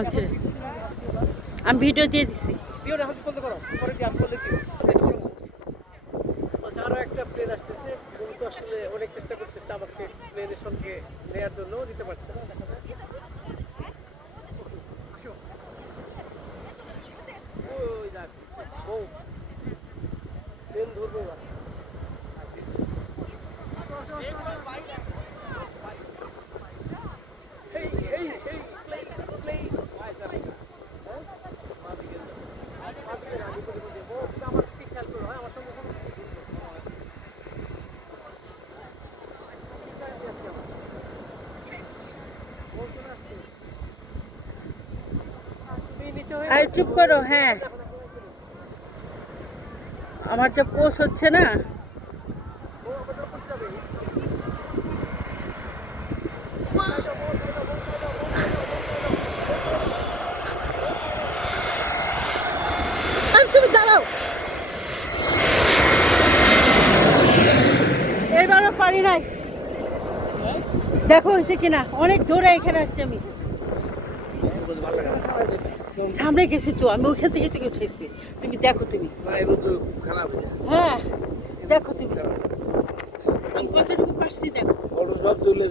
আচ্ছা আমি ভিডিও দিয়ে দিছি। ভিডিওটা এখন বন্ধ করো, পরে দিয়ে আমি বলে দিও। আচ্ছা, আরো একটা প্লেন আসতেছে। উনি তো আসলে অনেক চেষ্টা করতেছে আমাকে প্লেনের সঙ্গে নেওয়ার জন্য, নিতে পারছে না। দেখা যাক। আসো। ওই দেখ, ও প্লেন ধরবো এবার। এই এই এই প্লেন প্লেন হ্যাঁ আমার কি খেয়াল করো, হয় আমার সঙ্গে সঙ্গে তুমি নিচে হয়ে আরে চুপ করো। হ্যাঁ আমার যা পোষ হচ্ছে না। আর তুমি দাঁড়াও, এবারও পারি নাই। দেখো হয়েছে কিনা, অনেক দূরে এখানে আসছি আমি। সামনে গেছি তো আমি, ওইখান থেকে থেকে উঠেছি। তুমি দেখো, তুমি খারাপ হ্যাঁ দেখো তুমি আমি কতটুকু পারছি দেখো। সব তুলে